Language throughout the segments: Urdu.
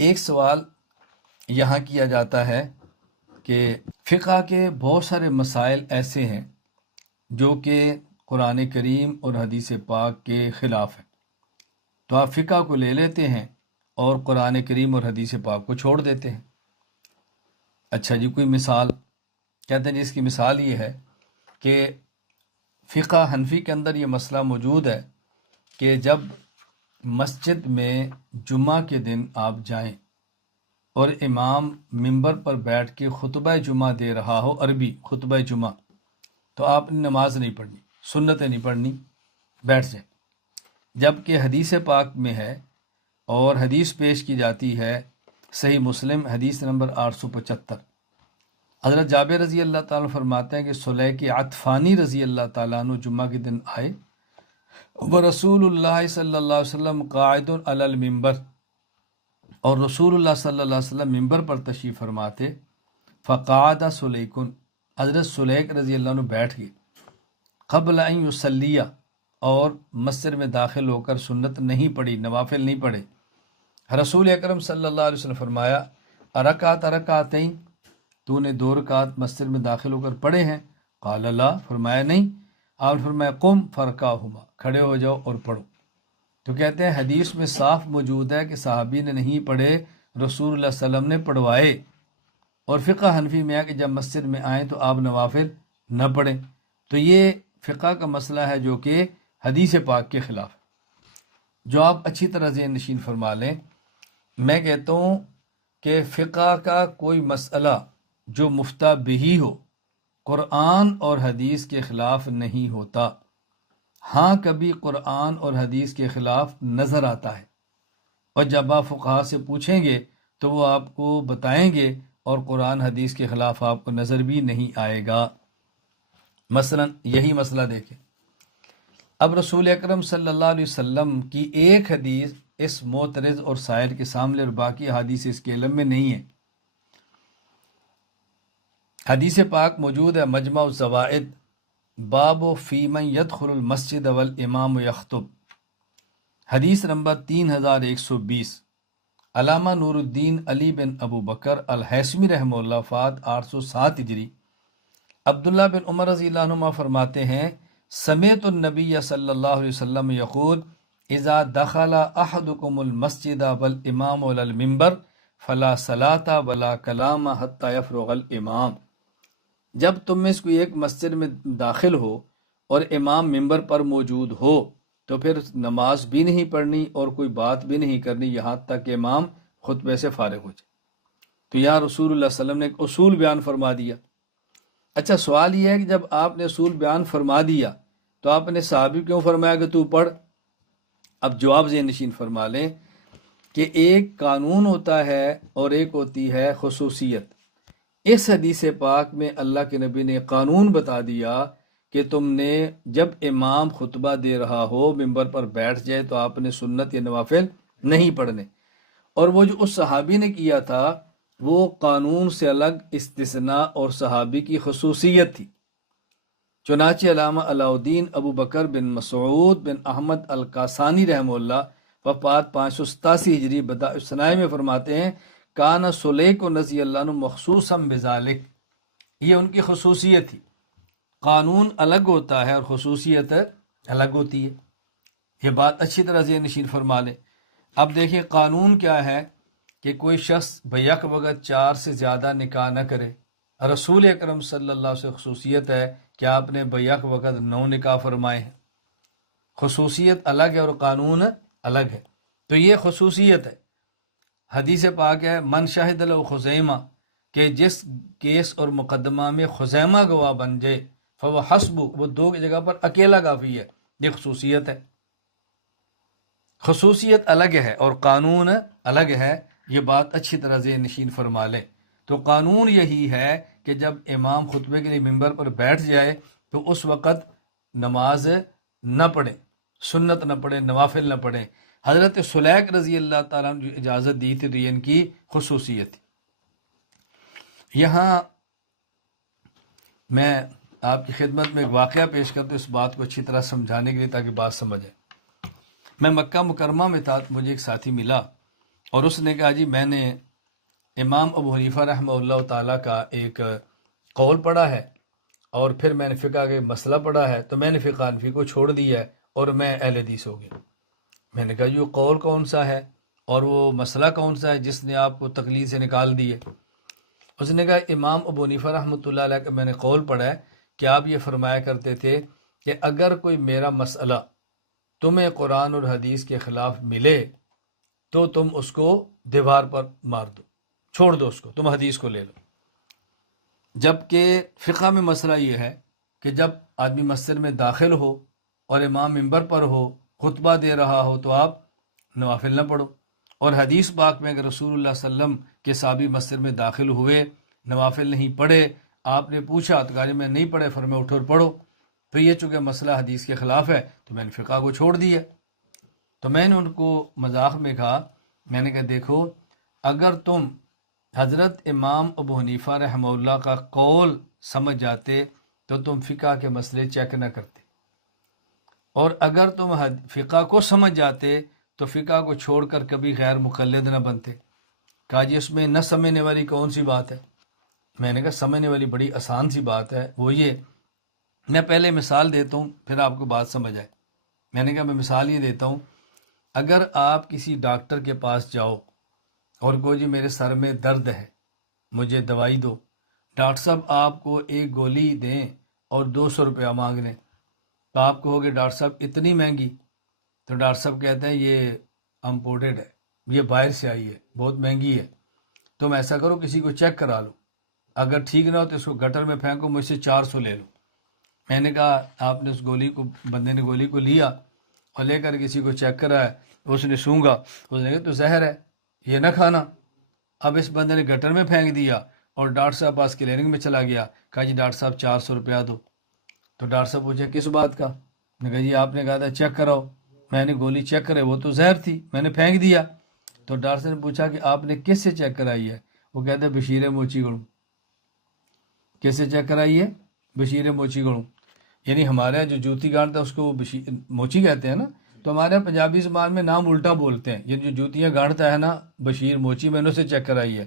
ایک سوال یہاں کیا جاتا ہے کہ فقہ کے بہت سارے مسائل ایسے ہیں جو کہ قرآن کریم اور حدیث پاک کے خلاف ہیں، تو آپ فقہ کو لے لیتے ہیں اور قرآن کریم اور حدیث پاک کو چھوڑ دیتے ہیں۔ اچھا جی، کوئی مثال؟ کہتے ہیں جی اس کی مثال یہ ہے کہ فقہ حنفی کے اندر یہ مسئلہ موجود ہے کہ جب مسجد میں جمعہ کے دن آپ جائیں اور امام منبر پر بیٹھ کے خطبہ جمعہ دے رہا ہو، عربی خطبہ جمعہ، تو آپ نے نماز نہیں پڑھنی، سنتیں نہیں پڑھنی، بیٹھ جائیں۔ جبکہ حدیث پاک میں ہے اور حدیث پیش کی جاتی ہے، صحیح مسلم حدیث نمبر 875، حضرت جابر رضی اللہ تعالیٰ عنہ فرماتے ہیں کہ سلیک عطفانی رضی اللہ تعالیٰ عنہ جمعہ کے دن آئے ورسول اللہ صلی اللہ علیہ وسلم قاعد علی المنبر، اور رسول اللہ صلی اللہ علیہ وسلم ممبر پر تشریف فرماتے، فقعد سلیکن، حضرت سلیک رضی اللہ عنہ بیٹھ گئے، قبل ان یصلیہ، اور مسجد میں داخل ہو کر سنت نہیں پڑھی، نوافل نہیں پڑھے۔ رسول اکرم صلی اللہ علیہ وسلم فرمایا ارکعت رکعتین، تو نے 2 رکعت مسجد میں داخل ہو کر پڑھے ہیں؟ قال لا، فرمایا نہیں۔ آپ نے فرمایا قم فرکعہما، کھڑے ہو جاؤ اور پڑھو۔ تو کہتے ہیں حدیث میں صاف موجود ہے کہ صحابی نے نہیں پڑھے، رسول اللہ صلی اللہ علیہ وسلم نے پڑھوائے۔ اور فقہ حنفی میں ہے کہ جب مسجد میں آئیں تو آپ نوافل نہ پڑھیں۔ تو یہ فقہ کا مسئلہ ہے جو کہ حدیث پاک کے خلاف ہے، جو آپ اچھی طرح ذہن نشین فرما لیں۔ میں کہتا ہوں کہ فقہ کا کوئی مسئلہ جو مفتہ بہی ہو، قرآن اور حدیث کے خلاف نہیں ہوتا۔ ہاں کبھی قرآن اور حدیث کے خلاف نظر آتا ہے، اور جب آپ فقہا سے پوچھیں گے تو وہ آپ کو بتائیں گے، اور قرآن حدیث کے خلاف آپ کو نظر بھی نہیں آئے گا۔ مثلا یہی مسئلہ دیکھیں، اب رسول اکرم صلی اللہ علیہ وسلم کی ایک حدیث اس معترض اور سائر کے سامنے، اور باقی حدیث اس کے علم میں نہیں ہے۔ حدیث پاک موجود ہے مجمع الزوائد، باب فی من یدخل المسجد والامام یخطب، حدیث نمبر 3120، علامہ نور الدین علی بن ابو بکر الحیثمی رحمہ اللہ، وفات 807 ہجری۔ عبداللہ بن عمر رضی اللہ عنہما فرماتے ہیں سمعت النبی صلی اللہ علیہ وسلم یقول اذا دخل احدکم المسجد والامام علی المنبر فلا صلاة ولا کلام حتی یفرغ الامام، جب تم میں سے کوئی ایک مسجد میں داخل ہو اور امام منبر پر موجود ہو تو پھر نماز بھی نہیں پڑھنی اور کوئی بات بھی نہیں کرنی یہاں تک کہ امام خطبے سے فارغ ہو جائے۔ تو یہاں رسول اللہ صلی اللہ علیہ وسلم نے ایک اصول بیان فرما دیا۔ اچھا سوال یہ ہے کہ جب آپ نے اصول بیان فرما دیا تو آپ نے صحابی کیوں فرمایا کہ تو پڑھ؟ اب جواب ذہن نشین فرما لیں کہ ایک قانون ہوتا ہے اور ایک ہوتی ہے خصوصیت۔ اس حدیث پاک میں اللہ کے نبی نے قانون بتا دیا کہ تم نے جب امام خطبہ دے رہا ہو ممبر پر بیٹھ جائے تو آپ نے سنت یا نوافل نہیں پڑھنے، اور وہ جو اس صحابی نے کیا تھا وہ قانون سے الگ استثناء اور صحابی کی خصوصیت تھی۔ چنانچہ علامہ علاؤدین ابو بکر بن مسعود بن احمد القاسانی رحمہ اللہ، وفات 587 ہجری، بدائع الصنائع میں فرماتے ہیں کان سلیک رضی اللہ عنہ مخصوصا بذالک، یہ ان کی خصوصیت تھی۔ قانون الگ ہوتا ہے اور خصوصیت الگ ہوتی ہے، یہ بات اچھی طرح ذہن نشین فرما لیں۔ اب دیکھیں قانون کیا ہے کہ کوئی شخص بیک وقت 4 سے زیادہ نکاح نہ کرے۔ رسول اکرم صلی اللہ علیہ وسلم سے خصوصیت ہے کہ آپ نے بیک وقت 9 نکاح فرمائے ہیں۔ خصوصیت الگ ہے اور قانون الگ ہے، تو یہ خصوصیت ہے۔ حدیث پاک ہے من شاہد لہ خزیمہ، کہ جس کیس اور مقدمہ میں خزیمہ گواہ بن جائے فوہ حسب، وہ 2 کی جگہ پر اکیلا کافی ہے، یہ خصوصیت ہے۔ خصوصیت الگ ہے اور قانون الگ ہے، یہ بات اچھی طرح ذہن نشین فرما لیں۔ تو قانون یہی ہے کہ جب امام خطبے کے لیے ممبر پر بیٹھ جائے تو اس وقت نماز نہ پڑھیں، سنت نہ پڑھیں، نوافل نہ پڑھیں۔ حضرت سلیک رضی اللہ تعالیٰ نے جو اجازت دی تھی تو یہ ان کی خصوصیت تھی۔ یہاں میں آپ کی خدمت میں ایک واقعہ پیش کرتا ہوں اس بات کو اچھی طرح سمجھانے کے لیے تاکہ بات سمجھیں۔ میں مکہ مکرمہ میں تھا، مجھے ایک ساتھی ملا اور اس نے کہا جی میں نے امام ابو حنیفہ رحمہ اللہ تعالیٰ کا ایک قول پڑھا ہے اور پھر میں نے فقہ کا مسئلہ پڑھا ہے، تو میں نے فقہ حنفی کو چھوڑ دیا ہے اور میں اہل حدیث ہو گیا۔ میں نے کہا یہ قول کون سا ہے اور وہ مسئلہ کون سا ہے جس نے آپ کو تقلید سے نکال دیے؟ اس نے کہا امام ابو حنیفہ رحمۃ اللہ علیہ کا میں نے قول پڑھا ہے کہ آپ یہ فرمایا کرتے تھے کہ اگر کوئی میرا مسئلہ تمہیں قرآن اور حدیث کے خلاف ملے تو تم اس کو دیوار پر مار دو، چھوڑ دو اس کو، تم حدیث کو لے لو۔ جبکہ فقہ میں مسئلہ یہ ہے کہ جب آدمی مسجد میں داخل ہو اور امام منبر پر ہو، خطبہ دے رہا ہو، تو آپ نوافل نہ پڑھو، اور حدیث پاک میں اگر رسول اللہ صلی اللہ علیہ وسلم کے صحابی مسجد میں داخل ہوئے، نوافل نہیں پڑھے، آپ نے پوچھا تو کہا میں نہیں پڑھے، فرمایا اٹھو اور پڑھو۔ پھر یہ چونکہ مسئلہ حدیث کے خلاف ہے تو میں نے فقہ کو چھوڑ دیا۔ تو میں نے ان کو مذاق میں کہا، میں نے کہا دیکھو، اگر تم حضرت امام ابو حنیفہ رحمہ اللہ کا قول سمجھ جاتے تو تم فقہ کے مسئلے چیک نہ کرتے، اور اگر تم فقہ کو سمجھ جاتے تو فقہ کو چھوڑ کر کبھی غیر مقلد نہ بنتے۔ کہا جی اس میں نہ سمجھنے والی کون سی بات ہے؟ میں نے کہا سمجھنے والی بڑی آسان سی بات ہے، وہ یہ، میں پہلے مثال دیتا ہوں پھر آپ کو بات سمجھ آئے۔ میں نے کہا میں مثال یہ دیتا ہوں، اگر آپ کسی ڈاکٹر کے پاس جاؤ اور کہو جی میرے سر میں درد ہے، مجھے دوائی دو، ڈاکٹر صاحب آپ کو ایک گولی دیں اور 200 روپیہ مانگ لیں، تو آپ کہو گے ڈاکٹر صاحب اتنی مہنگی؟ تو ڈاکٹر صاحب کہتے ہیں یہ امپورٹڈ ہے، یہ باہر سے آئی ہے، بہت مہنگی ہے، تم ایسا کرو کسی کو چیک کرا لو، اگر ٹھیک نہ ہو تو اس کو گٹر میں پھینکو، مجھ سے 400 لے لو۔ میں نے کہا آپ نے اس گولی کو، بندے نے گولی کو لیا اور لے کر کسی کو چیک کرایا، اس نے سونگا، اس نے کہا تو زہر ہے، یہ نہ کھانا۔ اب اس بندے نے گٹر میں پھینک دیا اور ڈاکٹر صاحب پاس کلینک میں چلا گیا، کہا جی ڈاکٹر صاحب 400 روپیہ دو۔ تو ڈاکٹر صاحب پوچھا کس بات کا؟ میں نے کہا جی آپ نے کہا تھا چیک کراؤ، میں نے گولی چیک کرے، وہ تو زہر تھی، میں نے پھینک دیا۔ تو ڈاکٹر صاحب نے پوچھا کہ آپ نے کس سے چیک کرائی ہے؟ وہ کہتے ہیں بشیر موچی گڑوں۔ کس سے چیک کرائی ہے؟ بشیر موچی گڑوں۔ یعنی ہمارے یہاں جو جوتی گانٹتا ہے اس کو موچی کہتے ہیں نا، تو ہمارے یہاں پنجابی زبان میں نام الٹا بولتے ہیں، یہ جو جوتیاں گانٹتا ہے نا بشیر موچی، میں نے اسے چیک کرائی ہے۔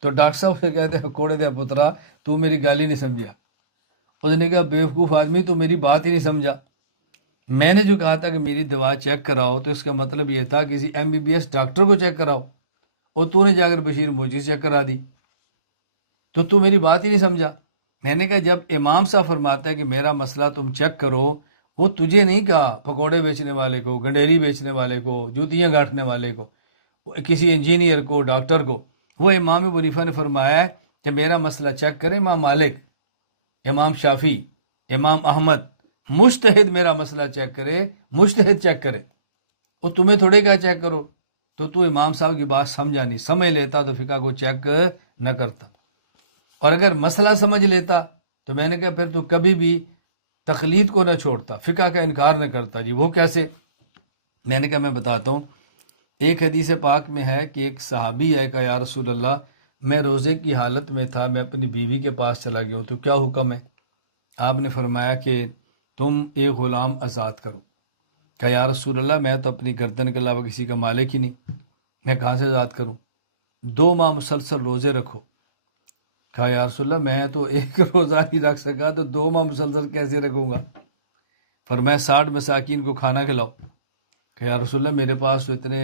تو ڈاکٹر صاحب سے کہتے ہیں کوڑے دیا پترا، تو میری گالی نہیں سمجھا۔ اس نے کہا بیوقوف آدمی، تو میری بات ہی نہیں سمجھا، میں نے جو کہا تھا کہ میری دوا چیک کراؤ تو اس کا مطلب یہ تھا کسی MBBS ڈاکٹر کو چیک کراؤ، اور تو نے جا کر بشیر موچی سے چیک کرا دی، تو میری بات ہی نہیں سمجھا۔ میں نے کہا جب امام صاحب فرماتا ہے کہ میرا مسئلہ تم چیک کرو، وہ تجھے نہیں کہا پکوڑے بیچنے والے کو، گنڈیری بیچنے والے کو، جوتیاں گانٹنے والے کو، کسی انجینئر کو، ڈاکٹر کو، وہ امام ابو حنیفہ نے فرمایا ہے کہ میرا مسئلہ چیک کرے امام مالک، امام شافی، امام احمد، مجتہد میرا مسئلہ چیک کرے، مجتہد چیک کرے، اور تمہیں تھوڑے کیا چیک کرو۔ تو امام صاحب کی بات سمجھا نہیں، سمجھ لیتا تو فقہ کو چیک نہ کرتا، اور اگر مسئلہ سمجھ لیتا تو میں نے کہا پھر تو کبھی بھی تقلید کو نہ چھوڑتا، فقہ کا انکار نہ کرتا۔ جی وہ کیسے؟ میں نے کہا میں بتاتا ہوں، ایک حدیث پاک میں ہے کہ ایک صحابی ہے کہ یا رسول اللہ میں روزے کی حالت میں تھا، میں اپنی بیوی کے پاس چلا گیا ہوں، تو کیا حکم ہے؟ آپ نے فرمایا کہ تم ایک غلام آزاد کرو۔ کہ یا رسول اللہ میں تو اپنی گردن کے علاوہ کسی کا مالک ہی نہیں، میں کہاں سے آزاد کروں؟ 2 ماہ مسلسل روزے رکھو۔ کہا یا رسول اللہ میں تو ایک روزہ نہیں رکھ سکا، تو 2 ماہ مسلسل کیسے رکھوں گا؟ فرمایا 60 مساکین کو کھانا کھلاؤ۔ کہ یا رسول اللہ میرے پاس تو اتنے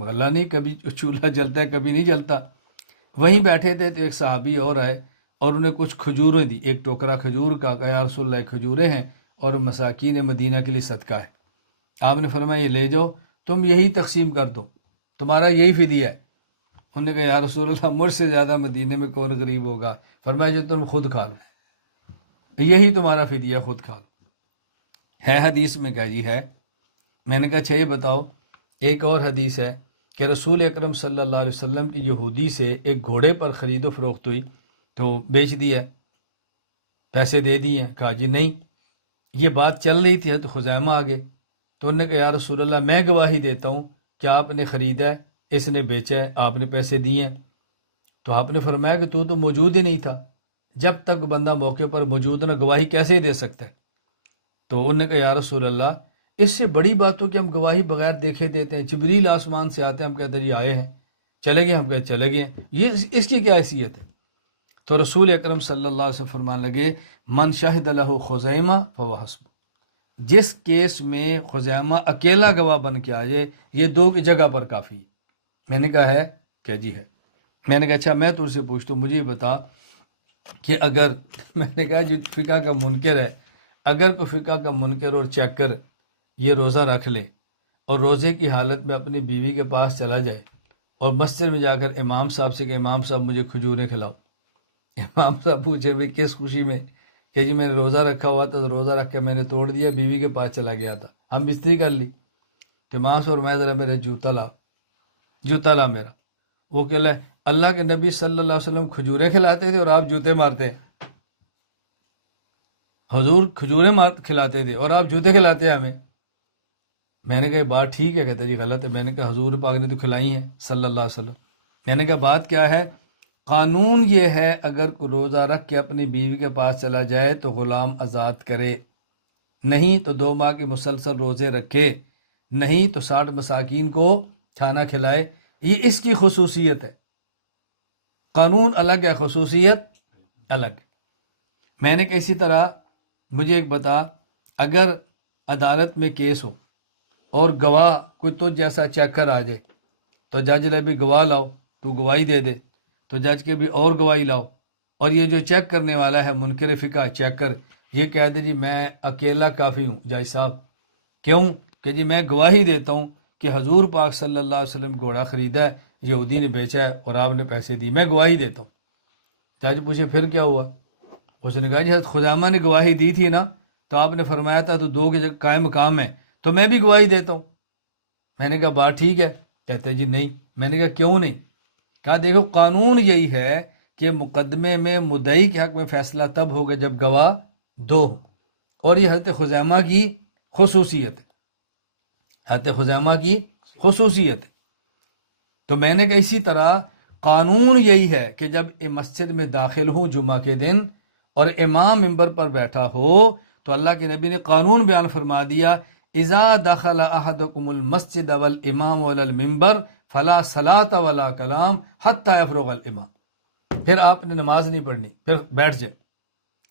غلہ نہیں، کبھی چولہا جلتا ہے کبھی نہیں جلتا۔ وہیں بیٹھے تھے تو ایک صحابی اور آئے اور انہیں کچھ کھجوریں دی، ایک ٹوکرا کھجور کا، کہ یا رسول اللہ کھجوریں ہیں اور مساکین مدینہ کے لیے صدقہ ہے۔ آپ نے فرمایا یہ لے جاؤ، تم یہی تقسیم کر دو، تمہارا یہی فدیہ ہے۔ انہوں نے کہا یا رسول اللہ مجھ سے زیادہ مدینے میں کون غریب ہوگا؟ فرمایا جو تم خود کھا لو، یہی تمہارا فدیہ، خود کھا لو۔ ہے حدیث میں کہا جی ہے۔ میں نے کہا اچھا یہ بتاؤ، ایک اور حدیث ہے کہ رسول اکرم صلی اللہ علیہ وسلم کی یہودی سے ایک گھوڑے پر خرید و فروخت ہوئی تو بیچ دیا، پیسے دے دیے ہیں؟ کہا جی نہیں، یہ بات چل رہی تھی تو خزیمہ آ گئے، تو انہوں نے کہا یا رسول اللہ میں گواہی دیتا ہوں کہ آپ نے خریدا ہے، اس نے بیچا ہے، آپ نے پیسے دیے ہیں۔ تو آپ نے فرمایا کہ تو موجود ہی نہیں تھا، جب تک بندہ موقع پر موجود نہ گواہی کیسے دے سکتا ہے؟ تو انہوں نے کہا یا رسول اللہ اس سے بڑی باتوں کی ہم گواہی بغیر دیکھے دیتے ہیں، جبریل آسمان سے آتے ہیں، ہم کہتے ہیں یہ آئے ہیں، چلے گئے؟ ہم کہے چلے گئے. یہ اس کی کیا حیثیت ہے؟ تو رسول اکرم صلی اللہ علیہ وسلم فرمانے لگے من شہد لہ خزیمہ فہو حسبہ، جس کیس میں خزیمہ اکیلا گواہ بن کے آ جائے یہ 2 کی جگہ پر کافی ہے. میں نے کہا ہے کہ جی ہے. میں نے کہا اچھا میں تجھ سے پوچھتا ہوں، مجھے یہ بتا کہ اگر میں نے کہا جو فقہ کا منکر ہے، اگر کوئی فقہ کا منکر اور چیک کر یہ روزہ رکھ لے اور روزے کی حالت میں اپنی بیوی کے پاس چلا جائے اور مسجد میں جا کر امام صاحب سے کہ امام صاحب مجھے کھجوریں کھلاؤ، امام صاحب پوچھے بھئی کس خوشی میں؟ کہ جی میں نے روزہ رکھا ہوا تھا تو روزہ رکھ کے میں نے توڑ دیا، بیوی کے پاس چلا گیا تھا، ہم بستری کر لی. تو امام صاحب فرمایا ذرا میرا جوتا لا میرا. وہ کہ اللہ کے نبی صلی اللہ علیہ وسلم کھجوریں کھلاتے تھے اور آپ جوتے مارتے ہیں. حضور کھجوریں کھلاتے تھے اور آپ جوتے کھلاتے ہیں ہمیں. میں نے کہا یہ بات ٹھیک ہے؟ کہتا جی غلط ہے. میں نے کہا حضور پاک نے تو کھلائی ہیں صلی اللہ علیہ وسلم. میں نے کہا بات کیا ہے؟ قانون یہ ہے اگر کوئی روزہ رکھ کے اپنی بیوی کے پاس چلا جائے تو غلام آزاد کرے، نہیں تو 2 ماہ کے مسلسل روزے رکھے، نہیں تو 60 مساکین کو کھانا کھلائے. یہ اس کی خصوصیت ہے. قانون الگ ہے، خصوصیت الگ. میں نے کہا اسی طرح مجھے ایک بتا، اگر عدالت میں کیس ہو اور گواہ کوئی تو جیسا چیک کر آ جائے تو جج نے بھی گواہ لاؤ، تو گواہی دے دے، تو جج کے بھی اور گواہی لاؤ، اور یہ جو چیک کرنے والا ہے منکر فقہ چیک کر یہ کہہ دے جی میں اکیلا کافی ہوں جج صاحب. کیوں؟ کہ جی میں گواہی دیتا ہوں کہ حضور پاک صلی اللہ علیہ وسلم گھوڑا خریدا ہے، یہودی نے بیچا ہے اور آپ نے پیسے دی، میں گواہی دیتا ہوں. جج پوچھے پھر کیا ہوا؟ اس نے کہا جی حضرت خزامہ نے گواہی دی تھی نا، تو آپ نے فرمایا تھا تو 2 کی جگہ قائم مقام ہے، تو میں بھی گواہی دیتا ہوں. میں نے کہا بات ٹھیک ہے. کہتے جی نہیں. میں نے کہا کیوں نہیں؟ کہا دیکھو قانون یہی ہے کہ مقدمے میں مدعی کے حق میں فیصلہ تب ہوگا جب گواہ 2 ہو، اور یہ حضرت خزیمہ کی خصوصیت ہے، حضرت خزیمہ کی خصوصیت ہے. تو میں نے کہا اسی طرح قانون یہی ہے کہ جب مسجد میں داخل ہوں جمعہ کے دن اور امام ممبر پر بیٹھا ہو تو اللہ کے نبی نے قانون بیان فرما دیا اذا دخل احدکم المسجد والامام ولا الممبر فلا صلاۃ ولا کلام حتی یفرغ الامام. پھر آپ نے نماز نہیں پڑھنی، پھر بیٹھ جائے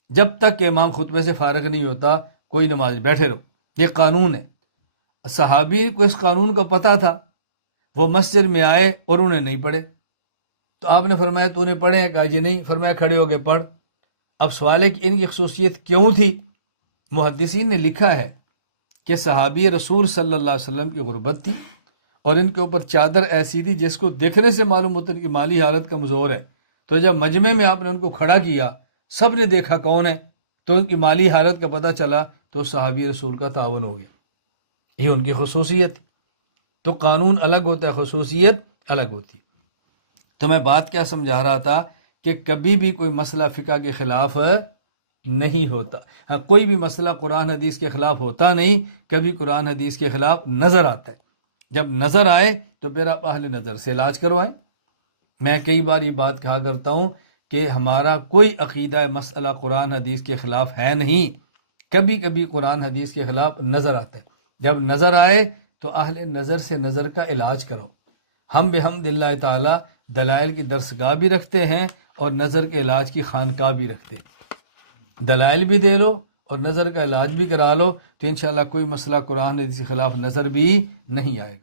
جب تک کہ امام خطبے سے فارغ نہیں ہوتا، کوئی نماز نہیں، بیٹھے رہو. یہ قانون ہے. صحابی کو اس قانون کا پتہ تھا، وہ مسجد میں آئے اور انہیں نہیں پڑھے. تو آپ نے فرمایا تو نے پڑھے ہیں؟ کہا جی نہیں. فرمایا کھڑے ہو کے پڑھ. اب سوال ہے کہ ان کی خصوصیت کیوں تھی؟ محدثین نے لکھا ہے کہ صحابی رسول صلی اللہ علیہ وسلم کی غربت تھی اور ان کے اوپر چادر ایسی تھی جس کو دیکھنے سے معلوم ہوتا ہے کہ مالی حالت کمزور ہے. تو جب مجمع میں آپ نے ان کو کھڑا کیا، سب نے دیکھا کون ہے، تو ان کی مالی حالت کا پتہ چلا، تو صحابی رسول کا تعاون ہو گیا. یہ ان کی خصوصیت. تو قانون الگ ہوتا ہے، خصوصیت الگ ہوتی ہے. تو میں بات کیا سمجھا رہا تھا کہ کبھی بھی کوئی مسئلہ فقہ کے خلاف نہیں ہوتا. ہاں کوئی بھی مسئلہ قرآن حدیث کے خلاف ہوتا نہیں، کبھی قرآن حدیث کے خلاف نظر آتا ہے. جب نظر آئے تو پھر آپ اہل نظر سے علاج کروائیں. میں کئی بار یہ بات کہا کرتا ہوں کہ ہمارا کوئی عقیدہ مسئلہ قرآن حدیث کے خلاف ہے نہیں. کبھی کبھی قرآن حدیث کے خلاف نظر آتا ہے، جب نظر آئے تو اہل نظر سے نظر کا علاج کرو. ہم بحمد اللہ تعالی دلائل کی درسگاہ بھی رکھتے ہیں اور نظر کے علاج کی خانقاہ بھی رکھتے ہیں. دلائل بھی دے لو اور نظر کا علاج بھی کرا لو تو انشاءاللہ کوئی مسئلہ قرآن حدیث کے خلاف نظر بھی نہیں آئے گا.